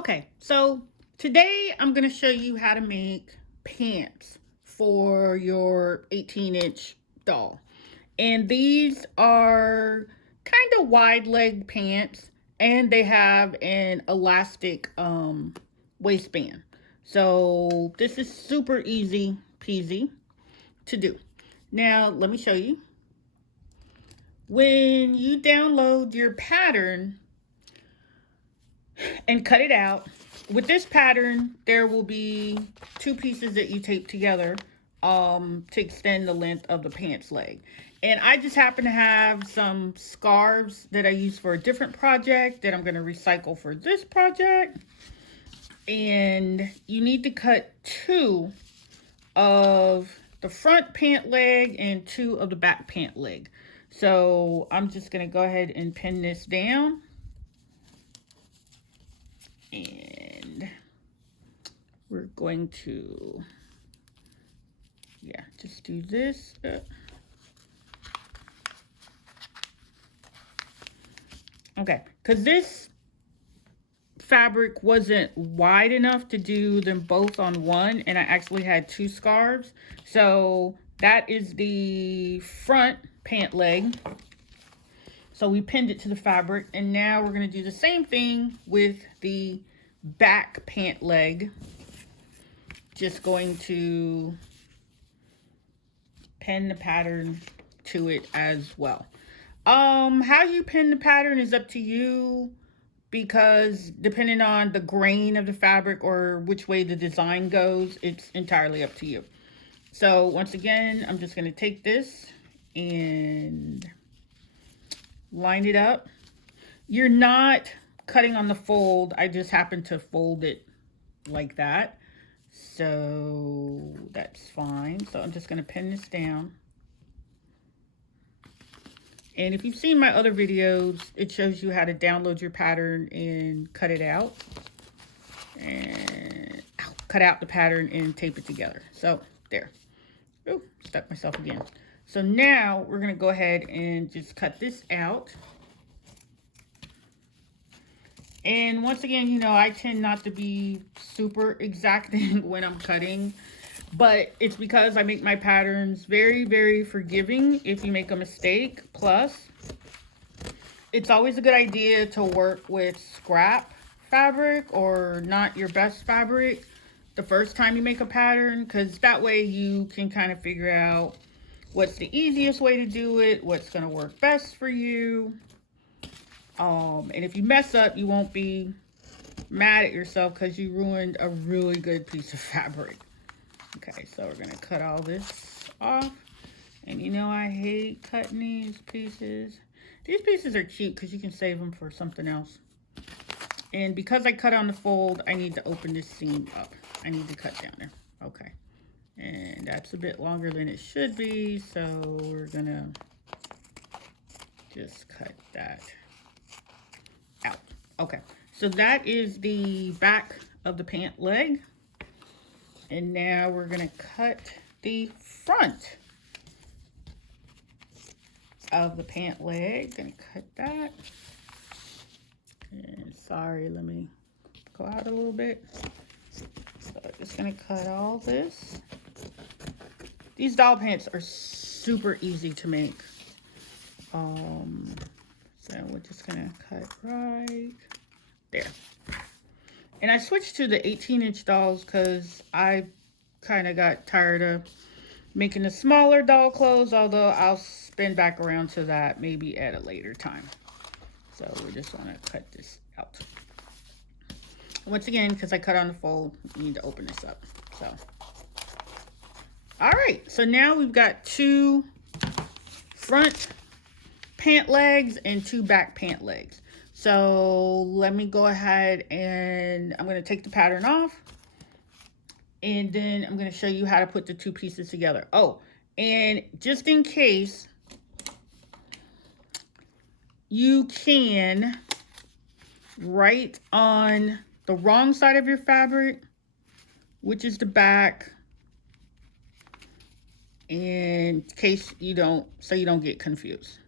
Okay, so today I'm going to show you how to make pants for your 18-inch doll. And these are kind of wide leg pants, and they have an elastic waistband. So this is super easy peasy to do. Now, let me show you. When you download your pattern and cut it out, with this pattern, there will be two pieces that you tape together to extend the length of the pants leg. And I just happen to have some scarves that I use for a different project that I'm going to recycle for this project. And you need to cut two of the front pant leg and two of the back pant leg. So I'm just going to go ahead and pin this down. And we're going to, just do this. Okay, because this fabric wasn't wide enough to do them both on one, and I actually had two scarves. So that is the front pant leg. So we pinned it to the fabric, and now we're going to do the same thing with the back pant leg. Just going to pin the pattern to it as well. How you pin the pattern is up to you, because depending on the grain of the fabric or which way the design goes, it's entirely up to you. So once again, I'm just going to take this and line it up. You're not cutting on the fold. I just happen to fold it like that. So that's fine. So I'm just going to pin this down. And if you've seen my other videos, it shows you how to download your pattern and cut it out. And cut out the pattern and tape it together. So there. Ooh, stuck myself again. So now we're going to go ahead and just cut this out. And once again, you know, I tend not to be super exacting when I'm cutting, but it's because I make my patterns very, very forgiving if you make a mistake. Plus, it's always a good idea to work with scrap fabric or not your best fabric the first time you make a pattern, because that way you can kind of figure out what's the easiest way to do it, what's going to work best for you. And if you mess up, you won't be mad at yourself because you ruined a really good piece of fabric. Okay, so we're going to cut all this off. And you know I hate cutting these pieces. These pieces are cute because you can save them for something else. And because I cut on the fold, I need to open this seam up. I need to cut down there. Okay. And that's a bit longer than it should be, so we're going to just cut that out. Okay, so that is the back of the pant leg. And now we're going to cut the front of the pant leg. Going to cut that. And sorry, let me go out a little bit. So I'm just going to cut all this. These doll pants are super easy to make. So we're just going to cut right there. And I switched to the 18-inch dolls because I kind of got tired of making the smaller doll clothes, although I'll spin back around to that maybe at a later time. So we just want to cut this out. Once again, because I cut on the fold, we need to open this up. So, all right. So now we've got two front pant legs and two back pant legs. So let me go ahead and I'm going to take the pattern off, and then I'm going to show you how to put the two pieces together. Oh, and just in case, you can write on the wrong side of your fabric, which is the back, in case you don't, so you don't get confused.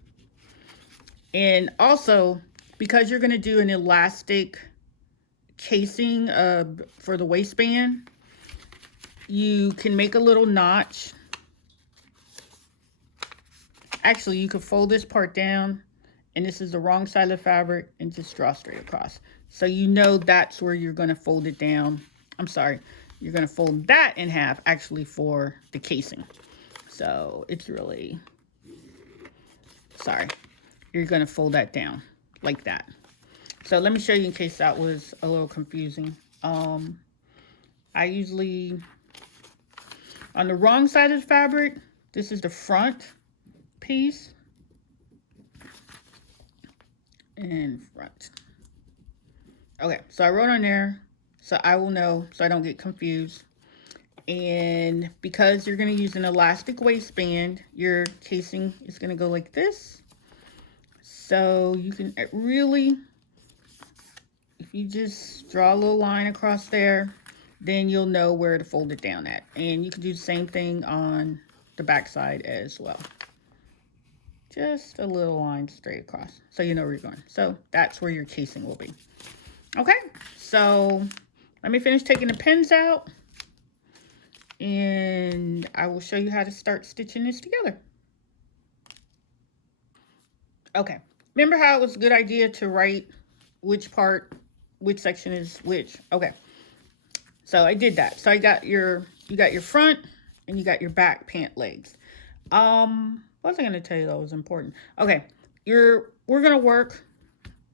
And also, because you're going to do an elastic casing for the waistband, you can make a little notch. Actually, you could fold this part down, and this is the wrong side of the fabric, and just draw straight across. So you know that's where you're going to fold it down. I'm sorry, you're going to fold that in half actually for the casing. So it's really, sorry, you're going to fold that down like that. So let me show you in case that was a little confusing. I usually, on the wrong side of the fabric, this is the front piece and front. Okay, so I wrote on there so I will know, so I don't get confused. And because you're going to use an elastic waistband, your casing is going to go like this. So you can really, if you just draw a little line across there, then you'll know where to fold it down at. And you can do the same thing on the back side as well. Just a little line straight across so you know where you're going. So that's where your casing will be. Okay, so let me finish taking the pins out, and I will show you how to start stitching this together. Okay, remember how it was a good idea to write which section is which? Okay, so I did that. So you got your front and you got your back pant legs. What was I going to tell you that was important? Okay, we're going to work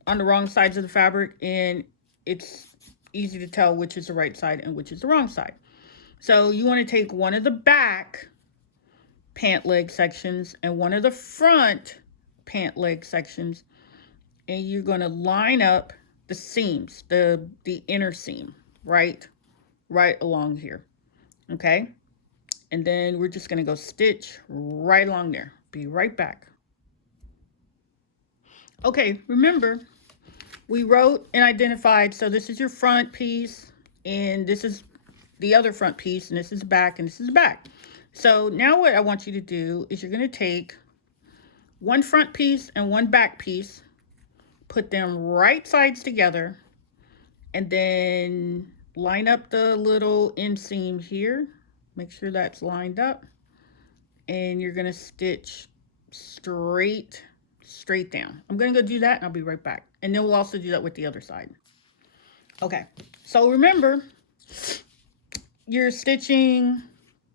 on the wrong sides of the fabric, and it's easy to tell which is the right side and which is the wrong side. So you want to take one of the back pant leg sections and one of the front pant leg sections, and you're going to line up the seams, the inner seam, right along here. Okay, and then we're just going to go stitch right along there. Be right back. Okay, remember, we wrote and identified, so this is your front piece, and this is the other front piece, and this is back, and this is back. So now what I want you to do is you're going to take one front piece and one back piece, put them right sides together, and then line up the little inseam here. Make sure that's lined up, and you're going to stitch straight down. I'm going to go do that, and I'll be right back. And then we'll also do that with the other side. Okay, so remember, you're stitching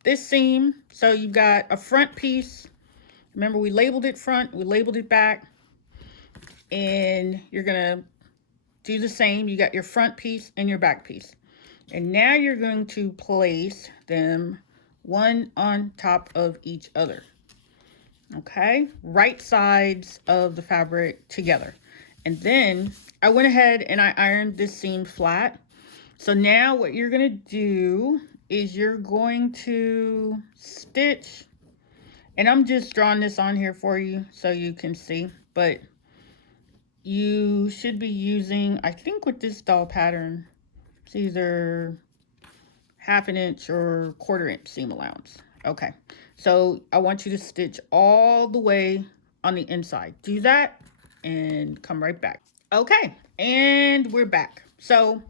this seam. So you've got a front piece. Remember, we labeled it front, we labeled it back, and you're going to do the same. You got your front piece and your back piece. And now you're going to place them one on top of each other. Okay, right sides of the fabric together. And then I went ahead and I ironed this seam flat. So now what you're going to do is you're going to stitch, and I'm just drawing this on here for you so you can see, but you should be using, I think with this doll pattern, it's either 1/2 inch or 1/4 inch seam allowance. Okay, so I want you to stitch all the way on the inside. Do that and come right back. Okay, and we're back. So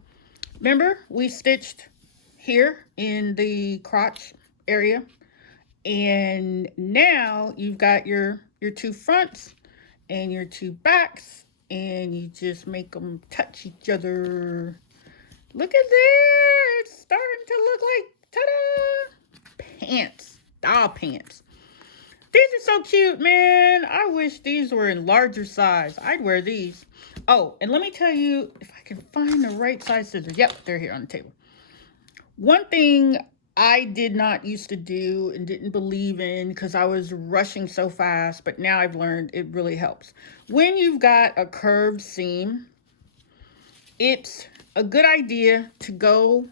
remember, we stitched here in the crotch area, and now you've got your two fronts and your two backs, and you just make them touch each other. Look at there, it's starting to look like, ta-da, pants, doll pants. These are so cute, man. I wish these were in larger size. I'd wear these. Oh, and let me tell you, if I can find the right size scissors. Yep, they're here on the table. One thing I did not used to do and didn't believe in because I was rushing so fast, but now I've learned it really helps. When you've got a curved seam, it's a good idea to go,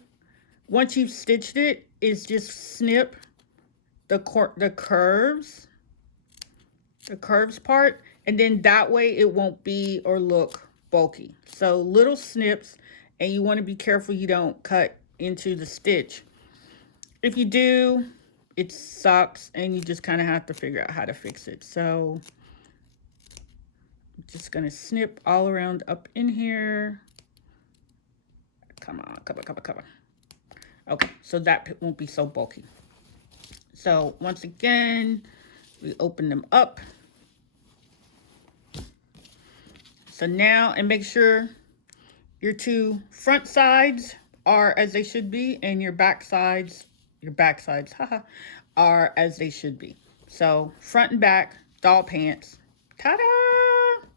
once you've stitched it, is just snip the curves part, and then that way it won't be or look bulky. So little snips, and you want to be careful you don't cut into the stitch. If you do, it sucks, and you just kind of have to figure out how to fix it. So I'm just going to snip all around up in here. Come on, come on, come on, come on. Okay, so that won't be so bulky. So once again, we open them up. So now, and make sure your two front sides are as they should be, and your back sides, haha, are as they should be. So front and back, doll pants. Ta-da!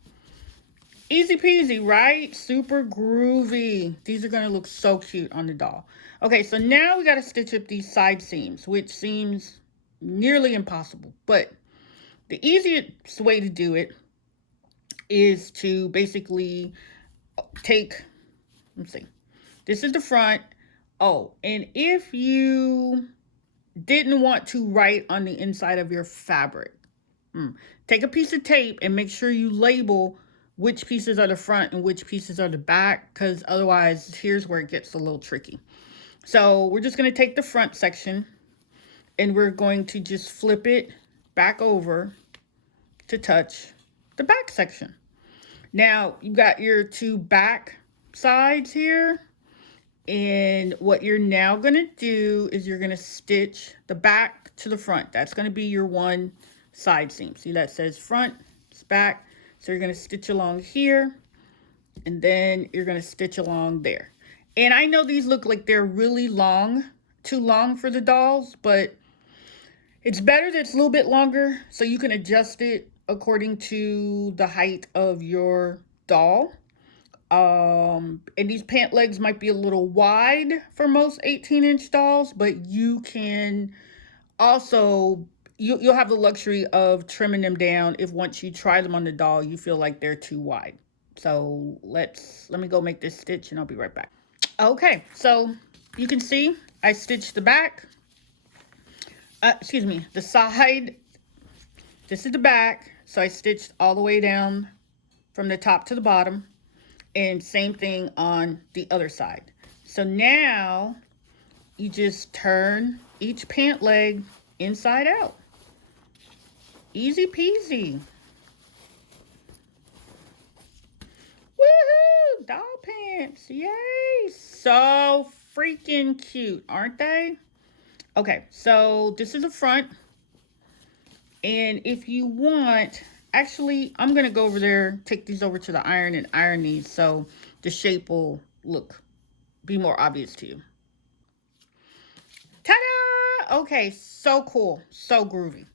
Easy peasy, right? Super groovy. These are gonna look so cute on the doll. Okay, so now we gotta stitch up these side seams, which seems nearly impossible. But the easiest way to do it is to basically take, let's see, this is the front. Oh, and if you didn't want to write on the inside of your fabric, take a piece of tape and make sure you label which pieces are the front and which pieces are the back, because otherwise here's where it gets a little tricky. So we're just going to take the front section and we're going to just flip it back over to touch the back section. Now you got your two back sides here, and what you're now going to do is you're going to stitch the back to the front. That's going to be your one side seam. See, that says front, it's back. So you're going to stitch along here, and then you're going to stitch along there. And I know these look like they're really long, too long for the dolls, but it's better that it's a little bit longer so you can adjust it according to the height of your doll. And these pant legs might be a little wide for most 18-inch dolls, but you can also, you'll have the luxury of trimming them down if once you try them on the doll, you feel like they're too wide. So let me go make this stitch and I'll be right back. Okay, so you can see I stitched the back, the side. This is the back. So I stitched all the way down from the top to the bottom, and same thing on the other side. So now you just turn each pant leg inside out. Easy peasy. Woohoo! Doll pants. Yay! So freaking cute, aren't they? Okay, so this is the front. And if you want, actually, I'm going to go over there, take these over to the iron and iron these so the shape will be more obvious to you. Ta-da! Okay, so cool. So groovy.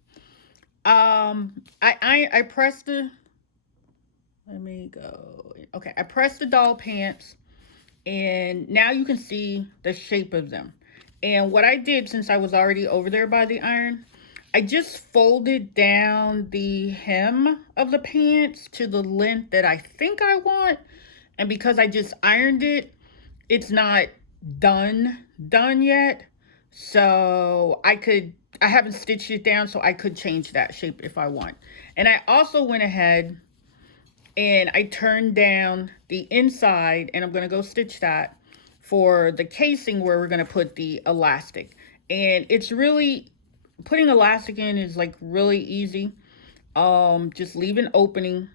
I pressed the, let me go. Okay, I pressed the doll pants, and now you can see the shape of them. And what I did, since I was already over there by the iron, I just folded down the hem of the pants to the length that I think I want. And because I just ironed it, it's not done yet. So I haven't stitched it down, so I could change that shape if I want. And I also went ahead and I turned down the inside, and I'm going to go stitch that for the casing where we're going to put the elastic. And it's really, putting elastic in is like really easy. Just leave an opening,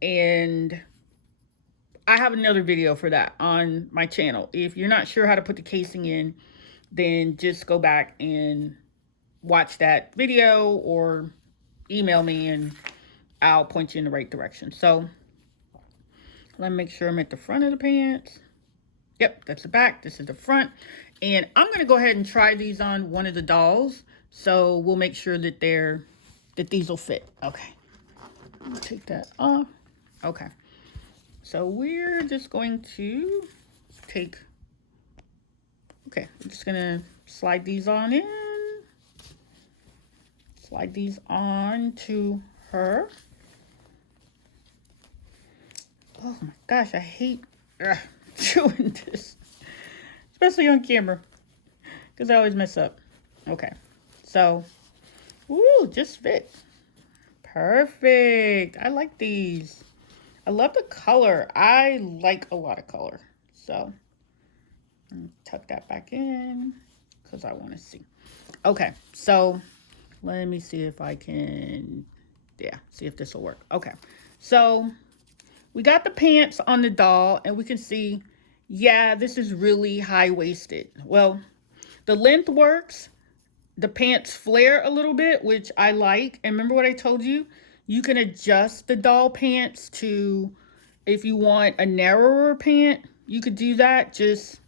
and I have another video for that on my channel. If you're not sure how to put the casing in, then just go back and watch that video or email me and I'll point you in the right direction. So let me make sure I'm at the front of the pants. Yep, that's the back. This is the front. And I'm going to go ahead and try these on one of the dolls. So we'll make sure that these will fit. Okay. Take that off. Okay. So we're just going to take, okay, I'm just going to slide these on in. Slide these on to her. Oh my gosh, I hate doing this, especially on camera, because I always mess up. Okay, so, ooh, just fit. Perfect. I like these. I love the color. I like a lot of color. So, tuck that back in, because I want to see. Okay, so let me see if I can, see if this will work. Okay, so we got the pants on the doll, and we can see, Yeah, this is really high-waisted. Well, the length works. The pants flare a little bit, which I like. And remember what I told you? You can adjust the doll pants to, if you want a narrower pant, you could do that. Just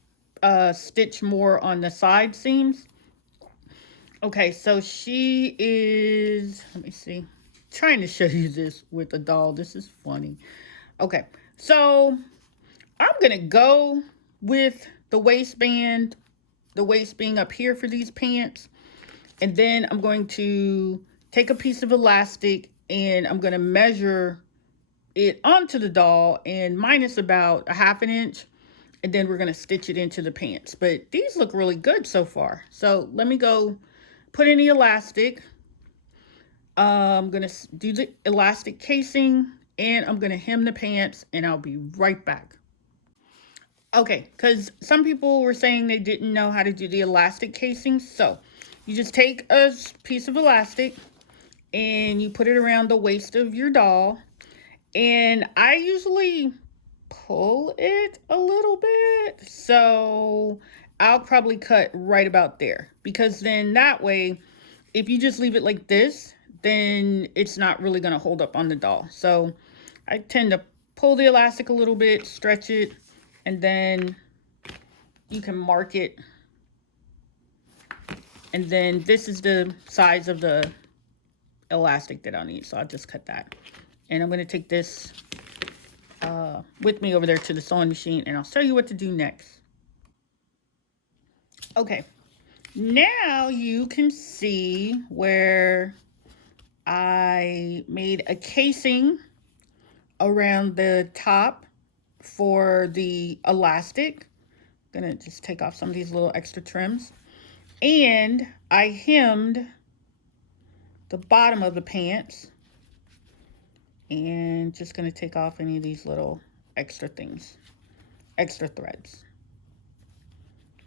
stitch more on the side seams. Okay, so she is, let me see, trying to show you this with a doll. This is funny. Okay, so I'm gonna go with the waistband, the waist being up here for these pants. And then I'm going to take a piece of elastic and I'm going to measure it onto the doll and minus about a half an inch. And then we're going to stitch it into the pants. But these look really good so far. So let me go put in the elastic. I'm going to do the elastic casing and I'm going to hem the pants and I'll be right back. Okay, because some people were saying they didn't know how to do the elastic casing. So you just take a piece of elastic and you put it around the waist of your doll. And I usually pull it a little bit. So I'll probably cut right about there. Because then that way, if you just leave it like this, then it's not really going to hold up on the doll. So I tend to pull the elastic a little bit, stretch it, and then you can mark it. And then this is the size of the elastic that I'll need. So I'll just cut that. And I'm going to take this with me over there to the sewing machine and I'll show you what to do next. Okay. Now you can see where I made a casing around the top for the elastic. I'm going to just take off some of these little extra trims. And I hemmed the bottom of the pants. And just going to take off any of these little extra things, extra threads.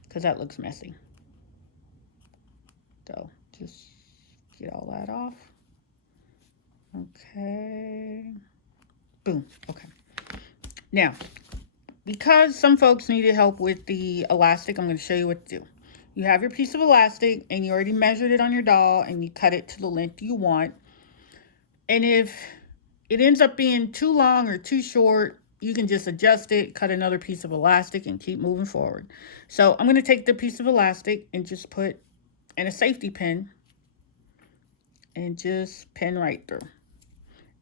Because that looks messy. So just get all that off. Okay. Boom. Okay. Now, because some folks needed help with the elastic, I'm going to show you what to do. You have your piece of elastic and you already measured it on your doll and you cut it to the length you want. And if it ends up being too long or too short, you can just adjust it, cut another piece of elastic and keep moving forward. So I'm going to take the piece of elastic and just put in a safety pin and just pin right through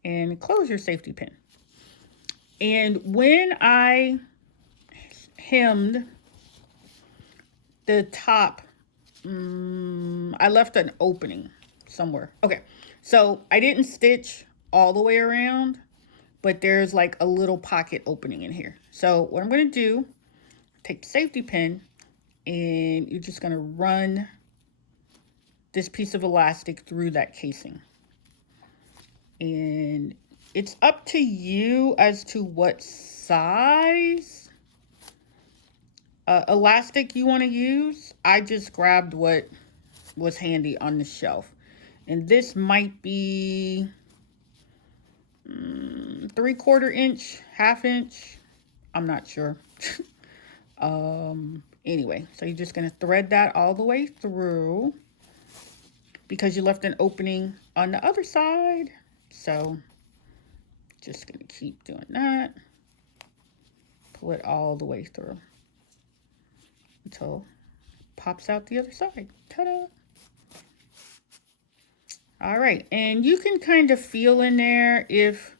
and close your safety pin. And when I hemmed the top, I left an opening somewhere. Okay, so I didn't stitch all the way around, but there's like a little pocket opening in here. So what I'm going to do, take the safety pin and you're just going to run this piece of elastic through that casing. And it's up to you as to what size elastic you want to use. I just grabbed what was handy on the shelf. And this might be 3/4 inch, half inch. I'm not sure. Anyway, so you're just going to thread that all the way through because you left an opening on the other side. So just going to keep doing that. Pull it all the way through until it pops out the other side. Ta-da! All right, and you can kind of feel in there if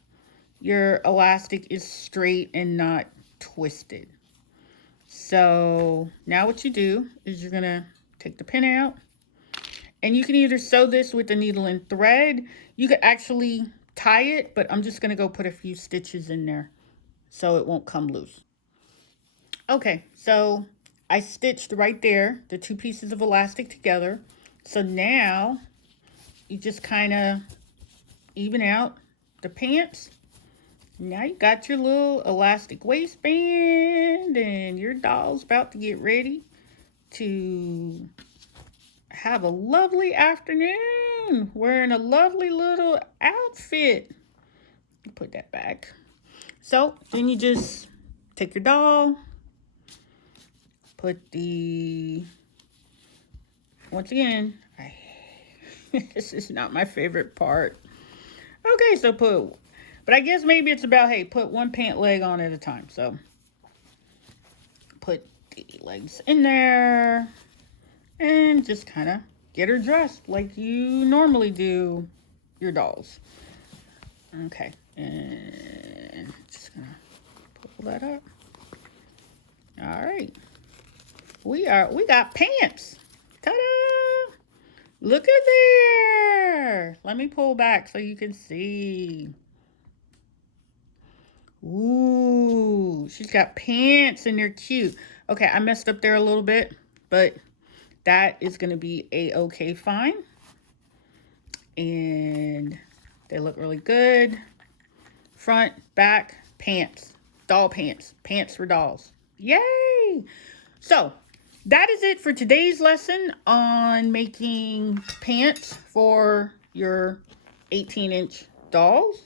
your elastic is straight and not twisted. So now what you do is you're gonna take the pin out and you can either sew this with a needle and thread. You could actually tie it, but I'm just gonna go put a few stitches in there so it won't come loose. Okay, so I stitched right there, the two pieces of elastic together. So now you just kind of even out the pants. Now you got your little elastic waistband and your doll's about to get ready to have a lovely afternoon wearing a lovely little outfit. Put that back. So then you just take your doll, put the, once again, this is not my favorite part. Okay, so but I guess maybe it's about, hey, put one pant leg on at a time. So put the legs in there and just kind of get her dressed like you normally do your dolls. Okay, and just gonna pull that up. All right, we got pants. Ta-da! Look at there. Let me pull back so you can see. Ooh, she's got pants and they're cute. Okay, I messed up there a little bit, but that is going to be a-okay fine. And they look really good. Front, back, pants. Doll pants. Pants for dolls. Yay! So, that is it for today's lesson on making pants for your 18-inch dolls.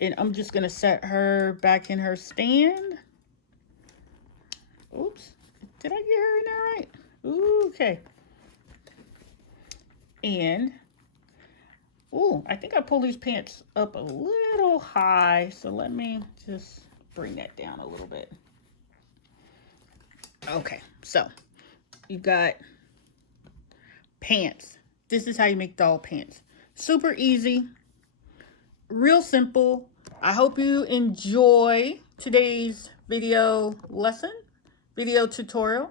And I'm just going to set her back in her stand. Oops. Did I get her in there right? Ooh, okay. And, ooh, I think I pulled these pants up a little high. So let me just bring that down a little bit. Okay, so you got pants. This is how you make doll pants. Super easy. Real simple. I hope you enjoy today's video tutorial.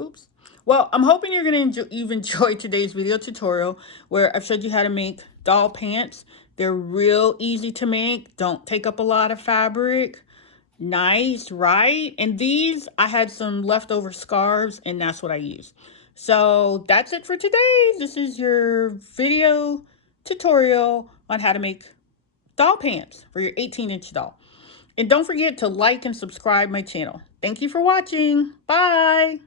Oops. Well, I'm hoping you're going to enjoy today's video tutorial where I've showed you how to make doll pants. They're real easy to make. Don't take up a lot of fabric. Nice, right? And these, I had some leftover scarves and that's what I used. So that's it for today. This is your video tutorial on how to make doll pants for your 18-inch doll. And don't forget to like and subscribe my channel. Thank you for watching. Bye.